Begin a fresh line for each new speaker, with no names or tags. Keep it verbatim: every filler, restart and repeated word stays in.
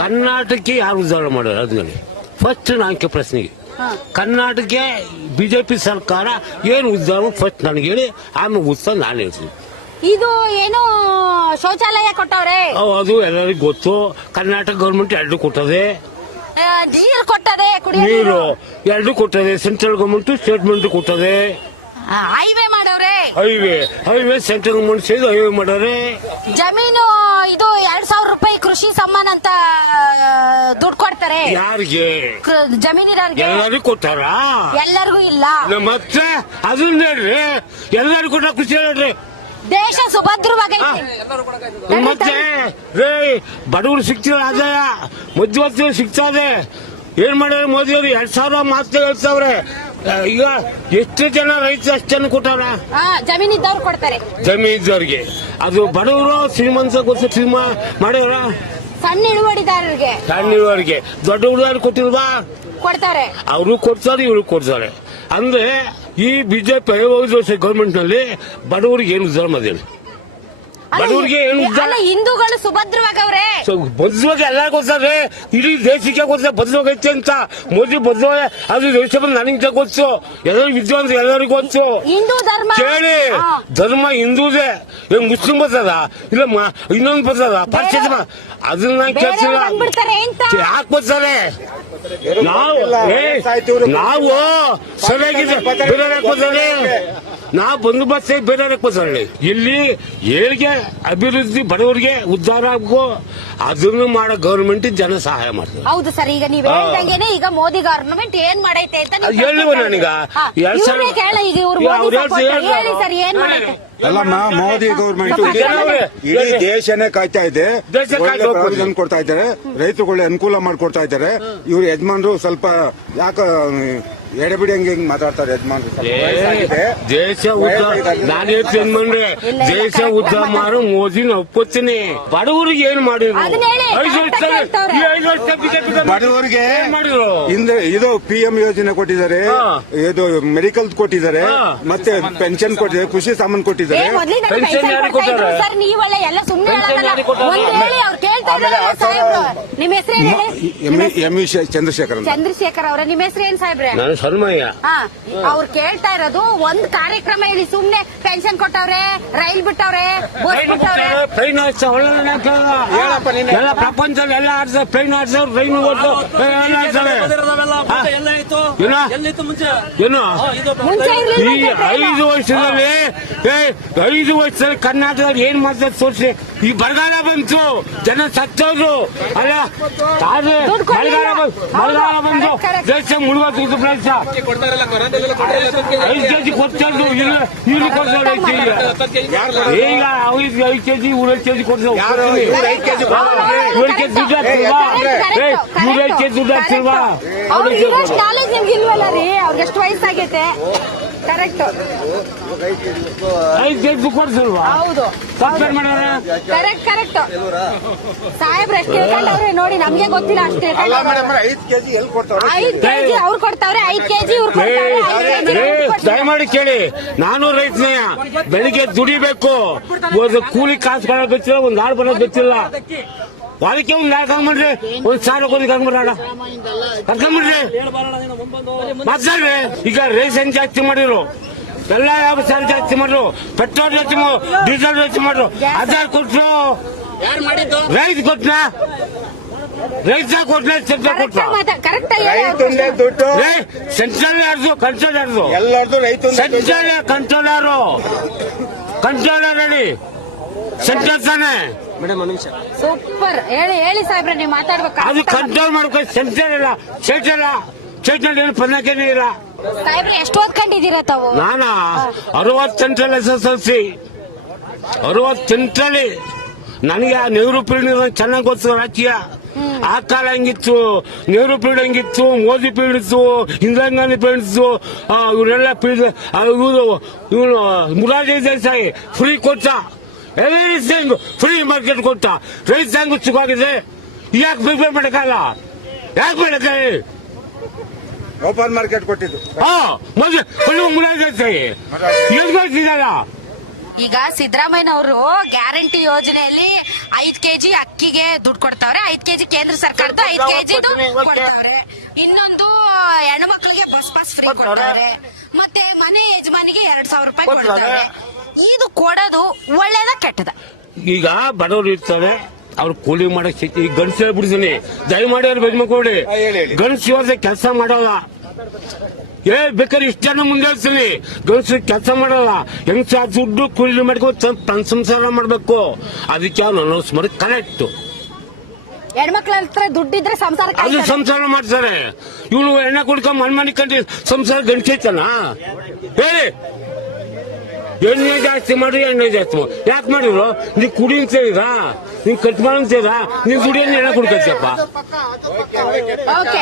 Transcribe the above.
ಕರ್ನಾಟಕಕ್ಕೆ ಯಾರು ಉದ್ಧಾರ ಮಾಡೋರು ಅದ್ರಲ್ಲಿ ಫಸ್ಟ್ ನಾಲ್ಕು ಪ್ರಶ್ನೆಗೆ ಕರ್ನಾಟಕಕ್ಕೆ ಬಿಜೆಪಿ ಸರ್ಕಾರ ಏನು ಉದ್ಧಾರ ಫಸ್ಟ್ ನನಗೆ ಹೇಳಿ ಆಮೇಲೆ ಉತ್ಸವ ನಾನು ಹೇಳ್ತೀನಿ.
ಇದು ಏನು ಶೌಚಾಲಯ ಕೊಟ್ಟವ್ರೆ
ಅದು ಎಲ್ಲರಿಗೂ ಗೊತ್ತು. ಕರ್ನಾಟಕ ಗೌರ್ಮೆಂಟ್ ಎರಡು ಕೊಟ್ಟದೆ,
ನೀರು ಕೊಟ್ಟದೆ, ಕುಡಿಯೋ
ನೀರು ಎರಡು ಕೊಟ್ಟದೆ. ಸೆಂಟ್ರಲ್ ಗೌರ್ಮೆಂಟ್ ಸ್ಟೇಟ್ ಗೌರ್ಮೆಂಟ್ ಕೊಟ್ಟದೆ.
ಹೈವೇ ಮಾಡವ್ರೆ,
ಹೈವೇ ಹೈವೇ ಸೆಂಟ್ರಲ್ ಗೌರ್ಮೆಂಟ್ ಸೇರಿ ಹೈವೇ ಮಾಡವ್ರೆ.
ಜಮೀನು ಇದು ಎರಡ್ ಸಾವಿರ ರೂಪಾಯಿ ಕೃಷಿ ಸಮ್ಮಾನ ಅಂತ ದುಡ್ಡು ಕೊಡ್ತಾರೆ.
ಯಾರಿಗೆ?
ಜಮೀನಿನವ್ರಿಗೆ.
ಎಲ್ಲರಿಗೂ ಕೊಟ್ಟಾರ?
ಎಲ್ಲರಿಗೂ ಇಲ್ಲ.
ಮತ್ತೆ ಅದನ್ನ ಹೇಳ್ರಿ, ಎಲ್ಲರಿಗೂ ಕೊಟ್ಟ ಖುಷಿ ಹೇಳ್ರಿ.
ದೇಶ ಸುಭದ್ರವಾಗೈತೆ.
ಮತ್ತೆ ರೇ ಬಡವರು ಸಿಗ್ತಿರ ಆದಾಯ ಮಧ್ಯವರ್ತಿಗಳು ಸಿಗ್ತದೆ. ಏನ್ ಮಾಡ್ಯಾರ ಮೋದಿ ಅವರು? ಎರಡ್ ಸಾವಿರ ಮಾತ್ರ ಹೇಳ್ತಾವ್ರೆ. ಈಗ ಎಷ್ಟು ಜನ ರೈತರು ಅಷ್ಟು ಜನ ಕೊಟ್ಟಾರ?
ಜಮೀನಿದ್ದವ್ರು ಕೊಡ್ತಾರೆ.
ಜಮೀನಿದ್ದವ್ರಿಗೆ. ಅದು ಬಡವರು ಶ್ರೀಮಂತ ಗೊತ್ತ ಶ್ರೀಮ ಮಾಡ್ಯಾರ.
ಸಣ್ಣ ಇಳುವಡಿದಾರರಿಗೆ,
ಸಣ್ಣ ಇಳುವರಿಗೆ ದೊಡ್ಡ ಹುಡುಗರು ಕೊಟ್ಟಿಲ್ವಾ?
ಕೊಡ್ತಾರೆ. ಅವರು
ಕೊಡ್ತಾರೆ, ಇವ್ರು ಕೊಡ್ತಾರೆ. ಅಂದ್ರೆ ಈ ಬಿಜೆಪಿ ಐದು ವರ್ಷ ಗೌರ್ಮೆಂಟ್ ನಲ್ಲಿ ಬಡವರಿಗೆ ಏನು ಉದ್ಧಾರ ಮಾಡಿದೆ? ಬಡವರಿಗೆ ಏನು ಉದ್ಧಾರ?
ಹಿಂದೂಗಳು ಸುಭದ್ರವಾಗವ್ರೆ.
ಭದ್ರವಾಗಿ ಎಲ್ಲರಿಗೂ ಗೊತ್ತಾರೆ, ಇಡೀ ದೇಶಕ್ಕೆ ಗೊತ್ತ ಭದ್ರವಾಗೈತೆ ಅಂತ. ಮೋದಿ ಭದ್ರವಾಗ ಅದು ದೇಶ ಬಂದು ನನಗೆ ಗೊತ್ತು, ಎಲ್ಲರೂ ವಿದ್ವಾಂಸ ಎಲ್ಲರಿಗೂ ಗೊತ್ತು.
ಹಿಂದೂ ಧರ್ಮ
ಕೇಳಿ, ಧರ್ಮ ಹಿಂದೂದೇ. ಏನ್ ಮುಸ್ಲಿಂ ಬರ್ತದ? ಇಲ್ಲ ಇನ್ನೊಂದು ಬರ್ತದ ಪರಿಚಯ? ಅದನ್ನ ಕೇಳ್ತಿಲ್ಲ. ಯಾಕೆ ಬರ್ತಾರೆ? ನಾವು ನಾವು ಸರಿಯಾಗಿದೆ ಬೇರೆ ಬರ್ತಾರೆ. ನಾವು ಬಂದು ಬಸ್ ಬೇರೆ ಬರ್ತಾರೆ. ಇಲ್ಲಿ ಏಳಿಗೆ ಅಭಿವೃದ್ಧಿ ಬಡವರಿಗೆ ಉದ್ಧಾರ ಆಗೋ ಅದನ್ನು ಮಾಡೋ ಗವರ್ಮೆಂಟ್ ಜನ ಸಹಾಯ ಮಾಡ್ತಾರೆ.
ಹೌದು ಸರ್. ಈಗ ನೀವು ಹೇಳ್ದಂಗೆನೆ ಈಗ ಮೋದಿ ಗವರ್ನಮೆಂಟ್ ಏನ್ ಮಾಡೈತೆ ಅಂತ
ಹೇಳಿವ ನನಗ ಎರಡ್ ಸಾವಿರ
ಅಲ್ಲಮ್ಮ, ಮೋದಿ ಗೌರ್ಮೆಂಟ್ ಇಡೀ ದೇಶನೇ ಕಾಯ್ತಾ ಇದೆ, ಪ್ರಾವಿಷನ್ ಕೊಡ್ತಾ ಇದ್ದಾರೆ, ರೈತರುಗಳಿಗೆ ಅನುಕೂಲ ಮಾಡ್ಕೊಡ್ತಾ ಇದ್ದಾರೆ. ಇವ್ರು ಯಜಮಾನ್ರು ಸ್ವಲ್ಪ ಯಾಕ ಎಡೆಬಿಡಿ ಹಂಗೆ ಹಿಂಗ್ ಮಾತಾಡ್ತಾರೆ ಯಜಮಾನ್ರು.
ದೇಶ ಉದ್ಧಾರ ನಾನು ಯಜಮಾನ್ರೆ ದೇಶ ಉದ್ಧಾರ ಮಾಡು ಮೋದಿನ ಒಪ್ಪುತ್ತೀನಿ. ಬಡವರಿಗೆ ಏನ್ ಮಾಡಿದ್ರು?
ಬಡವರಿಗೆ ಇದು ಪಿ ಎಂ ಯೋಜನೆ ಕೊಟ್ಟಿದ್ದಾರೆ, ಇದು ಮೆಡಿಕಲ್ ಕೊಟ್ಟಿದ್ದಾರೆ, ಮತ್ತೆ ಪೆನ್ಷನ್ ಕೊಟ್ಟಿದ್ದಾರೆ, ಕೃಷಿ ಸಾಮಾನು ಕೊಟ್ಟಿದ್ದಾರೆ. ಎಂ ವಿ ಚಂದ್ರಶೇಖರ್
ಚಂದ್ರಶೇಖರ್ ಅವರ ನಿಮ್ಮ ಹೆಸರು ಏನ್ ಸಾಹೇಬ್ರೆ?
ಶರ್ಮಯ್ಯ.
ಅವ್ರು ಕೇಳ್ತಾ ಇರೋದು ಒಂದ್ ಕಾರ್ಯಕ್ರಮ ಹೇಳಿ. ಸುಮ್ನೆ ಪೆನ್ಷನ್ ಕೊಟ್ಟವ್ರೆ, ರೈಲ್ ಬಿಟ್ಟವ್ರೆ, ಬಸ್ ಬಿಟ್ಟವ್ರೆ.
ಟ್ರೈನ್ ಎಲ್ಲ ಪ್ರಪಂಚದಲ್ಲಿ ಎಲ್ಲ ಆಡ್ತಾರೆ. ಟ್ರೈನ್ ಆಡ್ತಾರೆ, ರೈಲ್ ಏನು ಈ ಐದು ವರ್ಷದಲ್ಲಿ ಐದು ವರ್ಷದಲ್ಲಿ ಕರ್ನಾಟಕದಲ್ಲಿ ಏನ್ ಮಾಡ್ತಾರೆ ತೋರಿಸಿ. ಈ ಬರಗಾಲ ಬಂತು, ಜನ ಸತ್ತೋದ್ರು. ಅಲ್ಲ ಬರಗಾಲ ಬರಗಾಲ ಬಂದು ದೇಶ ಮುಳುವತ್ತು ಪ್ರದೇಶ ಐದು ಕೆಜಿ ಕೊಡ್ತಾರೆ. ಇವ್ರು ಕೊಡ್ತಾರೆ ಈಗ ಅವ್ರಿಗೆ ಐದು ಕೆಜಿ ಇವ್ರು ಐದು ಕೆಜಿ ಕೊಡ್ತಾರೆ. ಇವ್ರ ಐದು ಕೆಜಿ ದುಡ್ಡು ಹಾಕ್ತಿಲ್ವಾ? ಇವ್ರ ಐದು ಕೆಜಿ ದುಡ್ಡು ಹಾಕ್ತಿಲ್ವಾ?
ನಾಲೆಜ್ ನಿಮ್ಗೆ ಇಲ್ವಲ್ಲ ರೀ. ಅವ್ರಿಗೆ ಎಷ್ಟು ವಯಸ್ಸಾಗೈತೆ? ಕರೆಕ್ಟ್.
ಐದು ಕೆಜಿ ಕೊಡ್ತಿಲ್ವಾ?
ಹೌದು,
ಕಂಪೇರ್ ಮಾಡೋಣ.
Correct correct. ಸಾಹೇಬ್ರ ಎಷ್ಟು ತಿಳ್ಕೊಂಡವ್ರೆ ನೋಡಿ, ನಮ್ಗೆ ಗೊತ್ತಿಲ್ಲ ಅಷ್ಟು ತಿಳ್ಕೊಂಡವ್ರೆ.
ಐದು ಕೆಜಿ ಎಲ್ಲಿ ಕೊಡ್ತಾರೆ?
ಐದು ಕೆಜಿ ಅವ್ರು ಕೊಡ್ತಾವ್ರೆ, ಐದು ಕೆಜಿ ಇವ್ರು ಕೊಡ್ತಾವ್ರೆ.
ದಯಮಾಡಿ ಕೇಳಿ, ನಾನು ರೈತನೇ. ಬೆಳಿಗ್ಗೆ ದುಡಿಬೇಕು, ಒಂದು ಕೂಲಿ ಕಾಸು ಕೊಡೋದು ಗೊತ್ತಿಲ್ಲ, ಒಂದ್ ನಾಡು ಬರೋದು ಗೊತ್ತಿಲ್ಲ. ಅದಕ್ಕೆ ಒಂದ್ ನಾಲ್ಕು ಹಂಗ್ಬಿಡ್ರಿ, ಒಂದ್ ಸಾವಿರ ಕೋಟಿ ಹಂಗ್ಬಿಡೋಣ ಕರ್ಕೊಂಡ್ಬಿಡ್ರಿ ಮಾತಾಡ್ರಿ. ಈಗ ರೇಷನ್ ಜಾಸ್ತಿ ಮಾಡಿರು, ಎಲ್ಲ ಯಾವ ಸಾಲ ಜಾಸ್ತಿ ಮಾಡ್ರು, ಪೆಟ್ರೋಲ್ ಜಾಸ್ತಿ ಡೀಸೆಲ್ ಜಾಸ್ತಿ ಮಾಡ್ರು. ಆಧಾರ್ ಕೊಟ್ರು, ರೈತ ಕೊಟ್ನ ರೈತ ಕೊಟ್ಲ ಸೆಂಟ್ರಲ್ ಕೊಟ್ರ?
ದುಡ್ಡು
ಸೆಂಟ್ರಲ್ ಯಾರ್ದು, ಕಂಟ್ರೋಲ್ ಯಾರ್ದು?
ಎಲ್ಲರದು ರೈತ.
ಸೆಂಟ್ರಲ್ ಕಂಟ್ರೋಲ್ ಯಾರು? ಕಂಟ್ರೋಲರ್ ಹೇಳಿ, ಸೆಂಟ್ರಲ್ ತಾನೆ.
ಸೂಪರ್. ಹೇಳಿ ಹೇಳಿ ಸಾಹೇಬ್ರೆ, ನೀವು ಮಾತಾಡ್ಬೇಕು.
ಅದು ಕಂಟ್ರೋಲ್ ಮಾಡ್ಕೊಂಡು ಸೆಂಟ್ರಲ್ ಇಲ್ಲ, ಸ್ಟೇಟ್ ಇಲ್ಲ. ಸ್ಟೇಟ್ ನಲ್ಲಿ ಏನು ಪನ್ನಕೇನೆ ಇಲ್ಲ.
ಸಾಹೇಬ್ರೆ ಎಷ್ಟು ಓದ್ಕೊಂಡಿದ್ದೀರ ತಾವು?
ನಾನಾ ಅರವತ್ತು central S S L C, ಅರವತ್ತು ಸೆಂಟ್ರಲ್. ನನಗೆ ಆ ನೆಹರು ಪೀರಿಯಡ್ ಚೆನ್ನಾಗಿ ಗೊತ್ತು ರಾಜಕೀಯ. ಆ ಕಾಲ ಹೆಂಗಿತ್ತು, ನೆಹರು ಪೀರಿಯಡ್ ಹೆಂಗಿತ್ತು, ಮೋದಿ ಪೀರಿಯಡ್ ಇತ್ತು, ಇಂದಿರಾ ಗಾಂಧಿ ಪೀರಿಯಡ್ ಇತ್ತು. ಇವರೆಲ್ಲ ಪೀರಿಯಡ್ ಇವರು ಇವನು ಮುರಾರ್ಜಿ ದೇಸಾಯಿ ಫ್ರೀ ಕೊಟ್ಟ, ಎವ್ರಿಥಿಂಗ್ ಫ್ರೀ ಮಾರ್ಕೆಟ್ ಕೊಟ್ಟ. ರೈತ ಹೆಂಗ್ ಸುಖವಾಗಿದೆ? ಯಾಕೆ ಬಿಗ್ಬೇ ಮಾಡಕ್ಕಲ್ಲ? ಯಾಕೆ ಮಾಡಕ್ಕೆ?
ಓಪನ್ ಮಾರ್ಕೆಟ್ ಕೊಟ್ಟಿದ್ದು.
ಹಾ ಮೊದಲು ಒಳ್ಳೆ ಮುರಾರ್ಜಿ ದೇಸಾಯಿ ಏನ್ ಮಾಡ್ತಿದ್ದಲ್ಲ.
ಈಗ ಸಿದ್ದರಾಮಯ್ಯನವರು ಗ್ಯಾರಂಟಿ ಯೋಜನೆಯಲ್ಲಿ ಐದ್ ಕೆಜಿ ಅಕ್ಕಿಗೆ ದುಡ್ಡು ಕೊಡ್ತಾವ್ರೆ, ಐದ್ ಕೆಜಿ ಕೇಂದ್ರ ಸರ್ಕಾರದ ಐದ್ ಕೆಜಿ ಕೊಡ್ತಾವ್ರೆ. ಇನ್ನೊಂದು ಹೆಣ್ಮಕ್ಳಿಗೆ ಬಸ್ ಪಾಸ್ ಫ್ರೀ ಕೊಡ್ತಾರೆ, ಮತ್ತೆ ಮನೆ ಯಜಮಾನಿಗೆ ಎರಡ್ ಸಾವಿರ ರೂಪಾಯಿ ಕೊಡ್ತಾರೆ. ಇದು ಕೊಡೋದು ಒಳ್ಳೇದ ಕೆಟ್ಟದ?
ಈಗ ಬಡವರು ಇರ್ತಾರೆ, ಅವ್ರು ಕೂಲಿ ಮಾಡಕ್ ಶಕ್ತಿ. ಈಗ ಗಂಡಸ ಹೇಳ್ಬಿಡ್ತೀನಿ, ದಯಮಾಡಿ ಅವ್ರು ಬೆಜ್ಮಕ್ಕೊಡಿ. ಗಂಡಸ ಇವಾಗ ಕೆಲಸ ಮಾಡಲ್ಲ. ಏ ಬೇಕಾದ್ರೆ ಇಷ್ಟು ಜನ ಮುಂದೆ ಹೇಳ್ತೀನಿ, ಗಂಡಸ ಕೆಲಸ ಮಾಡಲ್ಲ. ಹೆಂಗಸ ದುಡ್ಡು ಕೂಲಿ ಮಾಡ್ಕೊಂಡು ತನ್ನ ಸಂಸಾರ ಮಾಡ್ಬೇಕು. ಅದಕ್ಕೆ ಅವ್ನು ಅನೌನ್ಸ್ ಮಾಡಿ ಕರೆಕ್ಟ್.
ಹೆಣ್ಮಕ್ಳ ಹತ್ರ ದುಡ್ಡಿದ್ರೆ ಸಂಸಾರ
ಅದು ಸಂಸಾರ ಮಾಡ್ತಾರೆ. ಇವಳು ಎಣ್ಣೆ ಕುಡ್ಕೊಂಡ್ ಮನ್ ಮನೆ ಕಂಡು ಸಂಸಾರ ಗಂಡಸೈತನ ಹೇಳಿ. ಎಣ್ಣೆ ಜಾಸ್ತಿ ಮಾಡ್ರಿ, ಎಣ್ಣೆ ಜಾಸ್ತಿ ಮಾಡಿ ಯಾಕೆ ಮಾಡಿದ್ರು? ನೀ ಕುಡಿ ಅಂತೀರಾ, ನೀನ್ ಕಟ್ ಮಾಡಂತೀರಾ, ನೀನ್ ದುಡಿಯೋದು ಎಣ್ಣೆ ಕುಡ್ಕೊಳ್ತಪ್ಪ.
ಓಕೆ.